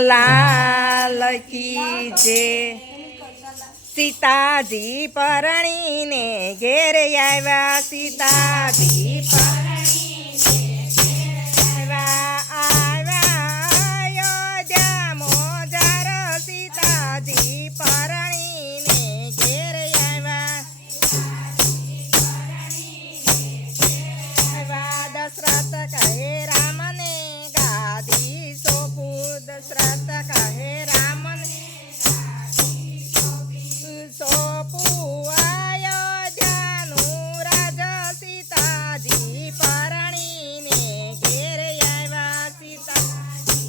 લાલ કી જય। સીતાજી પરણીને ઘેર આવ્યા, સીતાજી दशरथ कहे राम ने गादी सोपू, दशरथ कहे राम ने सोपू अयोध्यानु राज, सीताजी परણીને ઘેર આવ્યા, सीताजी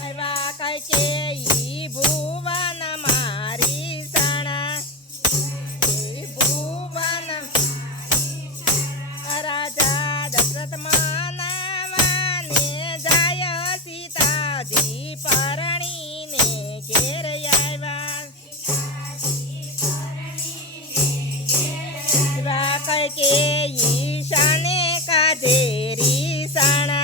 આવ્યા। કૈકેયી ભુવન મારી સણા, ભુવન राजा दशरथ मनावाने जाय, सीताजी परણીને ઘેર આવ્યા, कैकेयी शाने काजेरी साणा,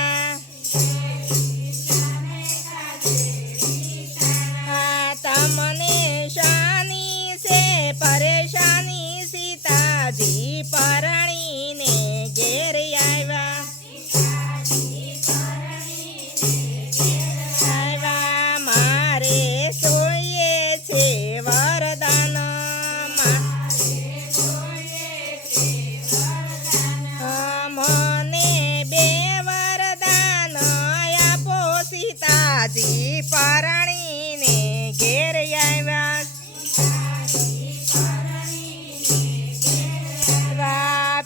तमने शानी से परेशानी, सीताजी परણીને ઘેર આવ્યા, મારે જોઈએ છે વરદાન, મને બે વરદાન આપો, सीताजी પરણીને ઘેર આવ્યા,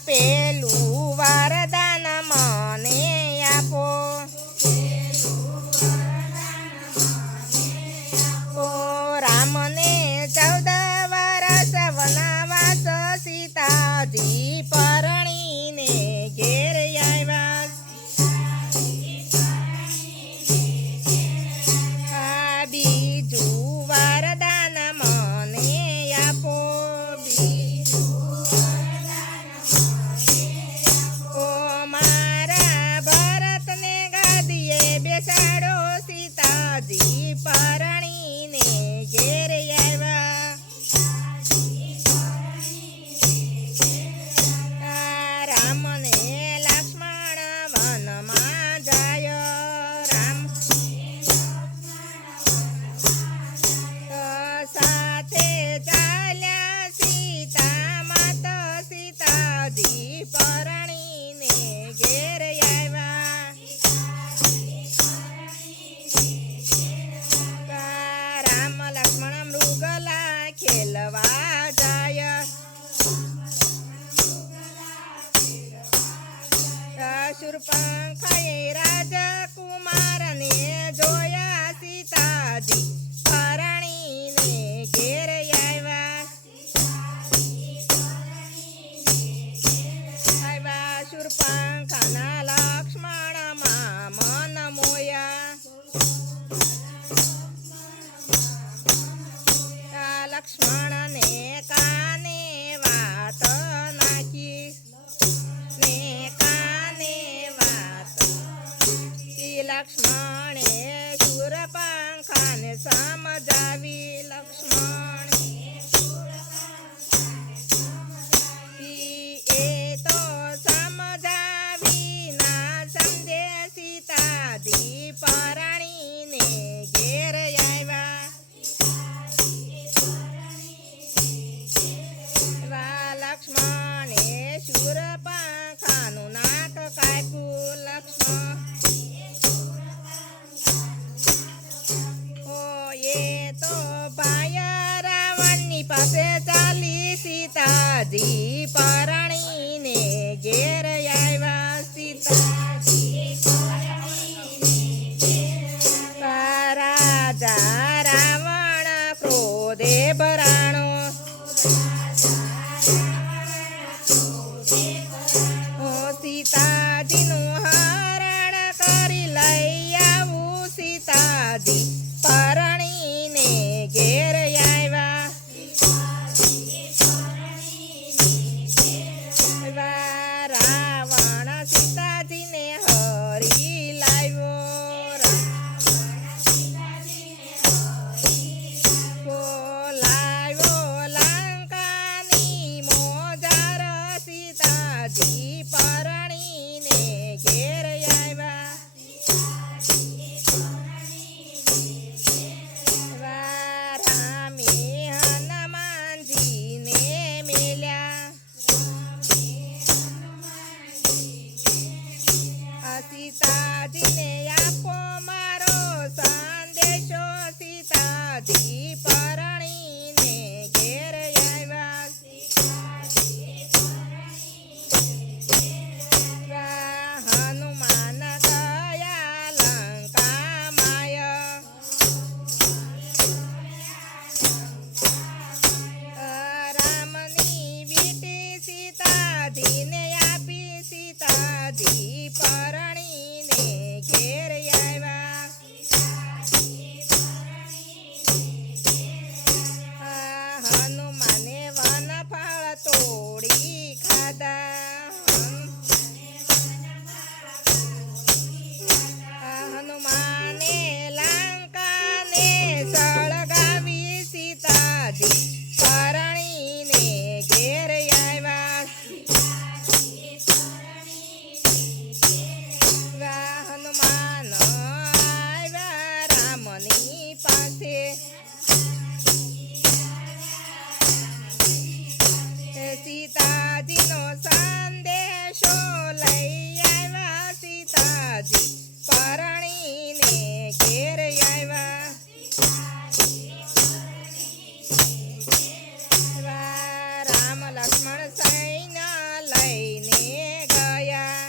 પેલું વરદાન મને આપો, ઓ રામને 14 વર્ષ વનવાસ, सीताजी પરણીને ઘેર આવ્યા, બીજું વરદાન મને આપો, બેસાડો, सीताजी પરણીને ઘેર આવ્યા, રામને લક્ષ્મણ વનમાં જાય, રામ સાથે ચાલ્યા સીતા માત, सीताजी પરણીને ઘેર આવ્યા, लक्ष्मण मृगला खेलवा जाय, शूर्पणखाए राजकुमार ने जोया, सीताजी परણીને ઘેર આવ્યા, शूर्पणखाना लक्ष्मण मा मन मोया, लक्ष्मण ने काने वात नाखी, ने काने वात की लक्ष्मणे शूर्पणखाने समजावी, लक्ष्मण ए तो समजावी ना समझे, सीताजी परણીને ઘેર આવ્યા, लक्ष्मणे शूर्पणखाનું નાક કાપ્યું, લક્ષ્મણ ઓ એ તો ભાઈ રાવણની પાસે ચાલી, सीताजी પરણીને ઘેર આવ્યા, सीताजी રાજા રાવણ ક્રોધે ભરાણો, सीताजीનું હરણ કરી લઈ આવું, सीताजी પરણીને ઘેર આવ્યા, રાવણ સીતાજીને હરી લાવ્યો, રામજીને આપો મારો સંદેશો સીતાજી પરણીને ઘેર આવ્યા હનુમાન ગયા લંકા માય રામની વીટી સીતાજીને આપી સીતાજી પરણીને ઘેર આવ્યા હનુમાને વનફળ તોડી ખાધા હનુમાને લંકાને સળગાવી સીતાજી પરણીને ઘેર આવ્યા હનુમાન આવ્યા રામની પાસે સીતાજીનો સંદેશો લઈ આવ્યા સીતાજી પરણીને ઘેર આવ્યા રામ લક્ષ્મણ સૈન્ય લઈને ગયા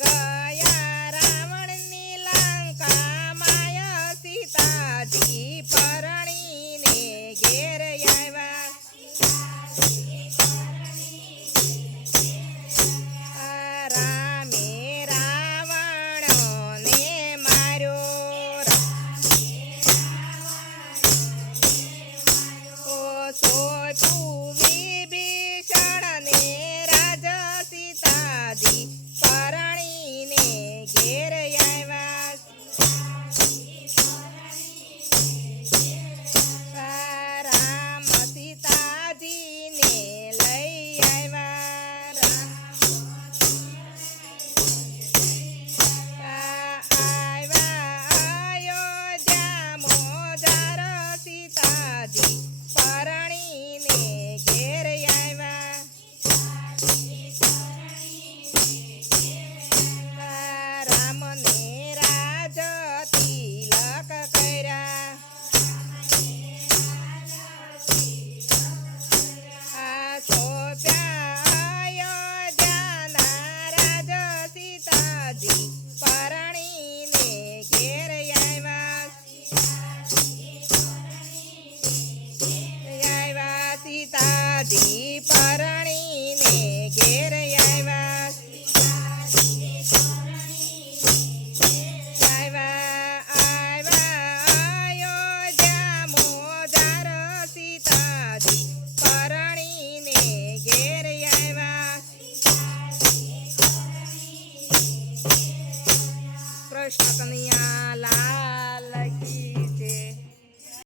ગયા રાવણની લંકા માય સીતાજી પરણીને ઘેર આવ્યા રામે રાવણને માર્યો સોચું વિભીષણને રાજ સીતાજી પરણીને ઘેર આવ્યા રામ સીતાજીને લઈ આવ્યા અયોધ્યા મોજાર સીતાજી પરણીને ઘેર આવ્યા રામને રાજ તિલક કર્યા સોપ્યા અયોધ્યાના રાજ સીતાજી પરણીને ઘેર આવ્યા સીતાજી